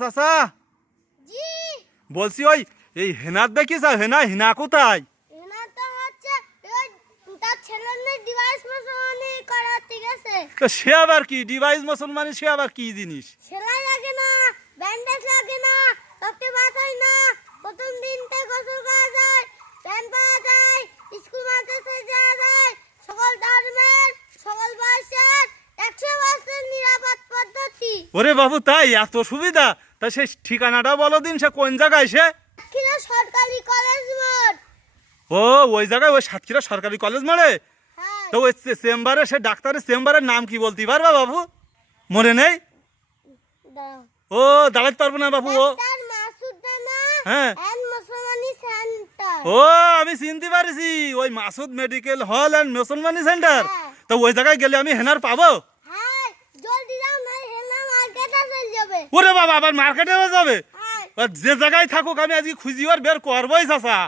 চাচা। বলছি ওই এই হেনার দেখিস হেনা হেনা কোথায়? তো সে আবার কি? ডিভাইস মুসলমানি সে আবার কি জিনিস? সেলাই লাগে না ব্যান্ডেজ লাগে না তোকে মাথায় না। প্রথম ওরে বাবু তাই? এত সুবিধা? তা সে ঠিকানাটা বলো দিন সে কোন জায়গায় সে? সরকারি কলেজ মোড়। ও ওই জায়গায় ওই সাতক্ষীরা সরকারি কলেজ মারে হ্যাঁ। তো ওই চেম্বারে সে ডাক্তারের চেম্বারের নাম কি বলতে পারবা বাবু? মনে নেই? ও দাঁড়াতে পারব না বাবু ও। হ্যাঁ। ও আমি চিনতে পারছি। ওই মাসুদ মেডিকেল হল অ্যান্ড মুসলমানি সেন্টার। হ্যাঁ। তো ওই জায়গায় গেলে আমি হেনার পাবো হ্যাঁ জলদি যাও না হেনা মার্কেটে চলে যাবে ওরে বাবা আবার মার্কেটেও যাবে? যে জায়গায় থাকুক আমি আজকে খুঁজি আর বের করবোই চাচা।